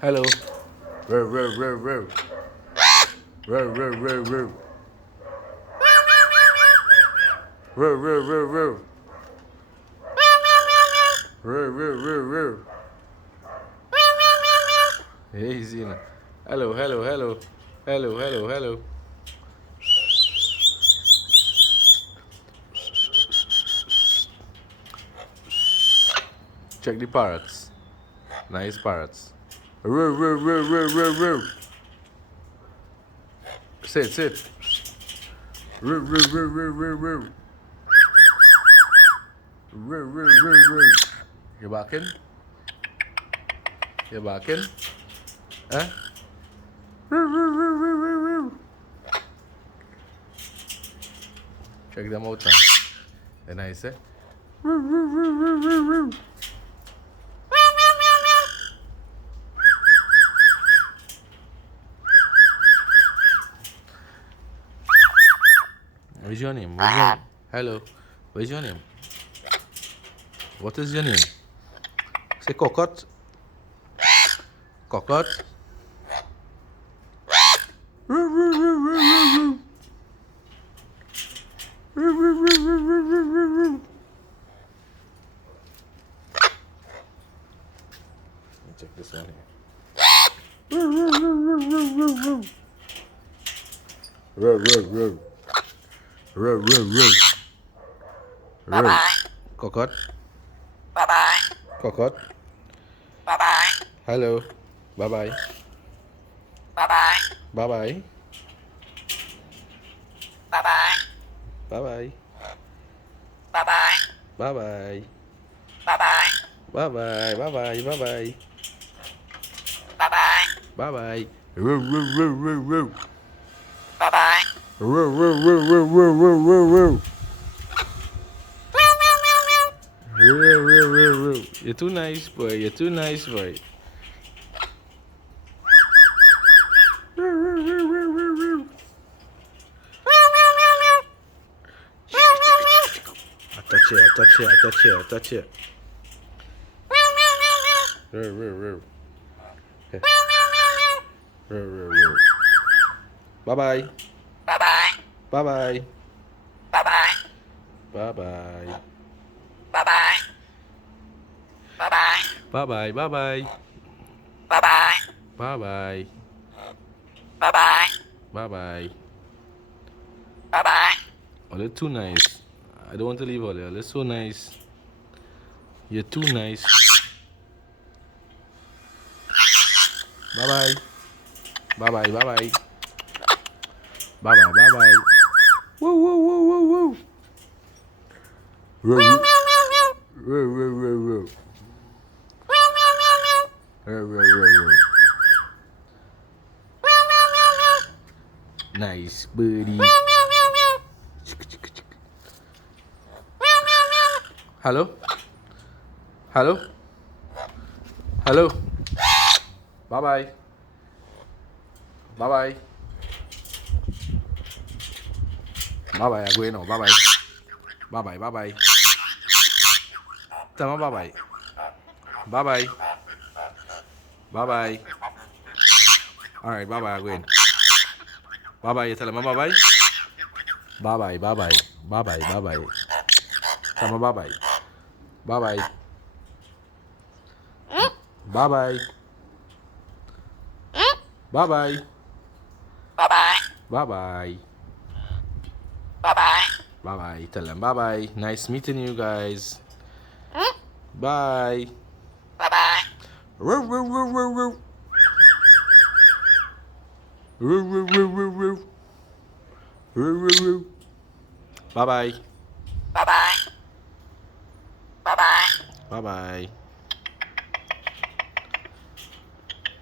Hello. Row, row, row, row. Row, row, row, row. Row, row, row, row. Row, row, row, row. Easy now. Hello, hello, hello. Hello, hello, hello. Check the parrots. Nice parrots. Row, row, row, row, row, row. Sit, sit. Row, row, row, row, row, row. Row, row, row, row. You barking? You barking? Huh? Row, row, row, row, row, row. Check them out now. They're nice, eh? Row, row, row, row, row, row. What's your name? What's your... Hello. What's your name? What is your name? Say cockot. Cockot. Row, row, row, row, row, row. Row, row, row, row, row, row, row, row. Let me check this one here. Row, row, row, row, row, row, row. Row, row, row. Row, row, row. Row. Bye-bye. Cockot. Bye-bye. Cockot. Bye-bye. Hello. Bye-bye. Bye-bye. Bye-bye. Bye-bye. Bye-bye. Bye-bye. Bye-bye. Bye-bye. Bye-bye. Bye-bye. Bye-bye. Bye-bye. Bye-bye. Row, row, row, row, row. Bye-bye. Row, row, row, row, row, row, row, row. Row, row, row, row. You're too nice, boy. You're too nice, boy. Row, row, row, row, row, row. I touch it, I touch it, I touch it, I touch it. Row, row, row. Okay. Row, row, row. Bye-bye. Bye-bye. Bye-bye. Bye-bye. Bye-bye. Bye-bye. Bye-bye. Bye-bye. Bye-bye. Bye-bye. Bye-bye. Bye-bye. Bye-bye. Bye-bye. Oh, they're too nice. I don't want to leave earlier. They're so nice. You're too nice. Bye-bye. Bye-bye. Bye-bye. Bye-bye. Bye-bye. Woo, woo, woo, woo, woo. Row, row, row, row, row, row. Row, row, row, row. Nice, buddy. Hello? Hello? Hello? Bye-bye. Bye-bye. Bye-bye, I'm going now. Bye-bye. Bye-bye, bye-bye. Tell me bye-bye. Bye-bye. Bye-bye. Alright, bye-bye, I'm going. Bye-bye, you tell him bye-bye. Bye-bye, bye-bye. Bye-bye, bye-bye. Tell me bye-bye. Bye-bye. Bye-bye. Bye-bye. Bye-bye. Bye-bye. Bye-bye. Bye-bye. Tell them bye-bye. Nice meeting you guys. Bye. Bye-bye. Row, row, row, row, row. Row, row, row, row, row. Row, row, row. Bye-bye. Bye-bye. Bye-bye. Bye-bye.